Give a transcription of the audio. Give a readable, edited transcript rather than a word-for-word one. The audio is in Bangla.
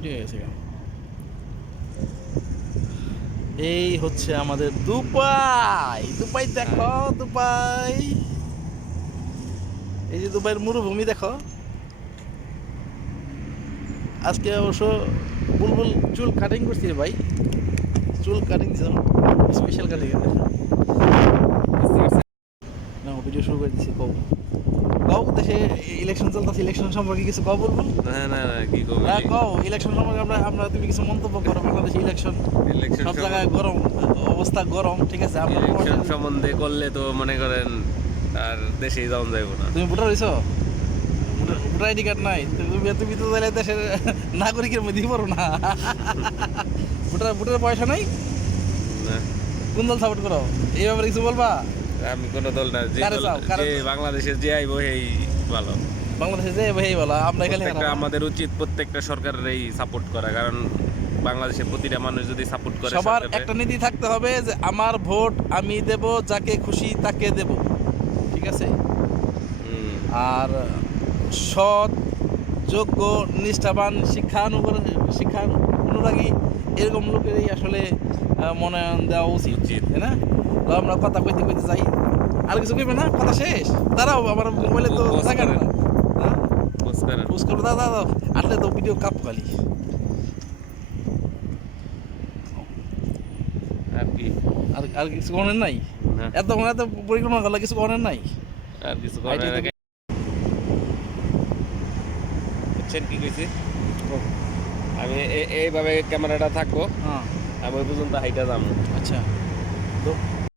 ভিডিও হয়ে গেছে কেন? এই হচ্ছে আমাদের দুবাই। দুবাই দেখো, দুবাই। এই যে দুবাইয়ের মরুভূমি দেখো। আজকে অবশ্য বুলবুল চুল কাটিং করছি রে ভাই। চুল কাটিং স্পেশাল কাটিং। না ভিডিও শুরু করে দিচ্ছি। কও কও, দেশে ইলেকশন চলতেছে, ইলেকশন সম্পর্কে কিছু কও বুলবুল। না কি করব? হ্যাঁ কও, ইলেকশন সম্পর্কে আমরা তুমি কিছু মন্তব্য করো। বাংলাদেশে ইলেকশন সব জায়গায় গরম অবস্থা, গরম, ঠিক আছে। আমরা ইলেকশন সম্বন্ধে করলে তো মনে করেন আর দেশেই যাওয়া যাবে না। তুমি ভোটার হইছো? ভোটার আইডি কার্ড নাই? তুমি তো তাহলে দেশের নাগরিকের মধ্যেই পড়ো না। ভোটার পয়সা নাই? না, কোন দল সাপোর্ট করো? এই ব্যাপারে কিছু বলবা? আমি কোনো দল না, যে বাংলাদেশের যে আইবো এই ভালো। বাংলাদেশে যে ভাই বলা আমরা এখানে আমাদের উচিত প্রত্যেকটা সরকারের এই সাপোর্ট করা, কারণ বাংলাদেশের প্রতিটা মানুষ যদি সাপোর্ট করে, সবার একটা নীতি থাকতে হবে যে আমার ভোট আমি দেব, যাকে খুশি তাকে দেব, ঠিক আছে। আর সৎ, যোগ্য, নিষ্ঠাবান, শিক্ষা অনুরাগী এরকম লোকেরই আসলে মনোনয়ন দেওয়া উচিত, তাই না? তো আমরা কথা কইতে কইতে যাই, আর কিছু কইবে না? কথা শেষ? দাঁড়াও, আমার মোবাইলে তো জায়গা না। পোস্ট করবো, দাদা আসলে তো ভিডিও কাপ খালি। আর কি আর কিছু করার নাই? এত পরিকল্পনা করলে কিছু করার নাই? আর কিছু করার আগে বুঝছেন কি কইছি? আমি এইভাবে ক্যামেরাটা থাকবো, আমি ওই পর্যন্ত হাইটা যাবো। আচ্ছা, তো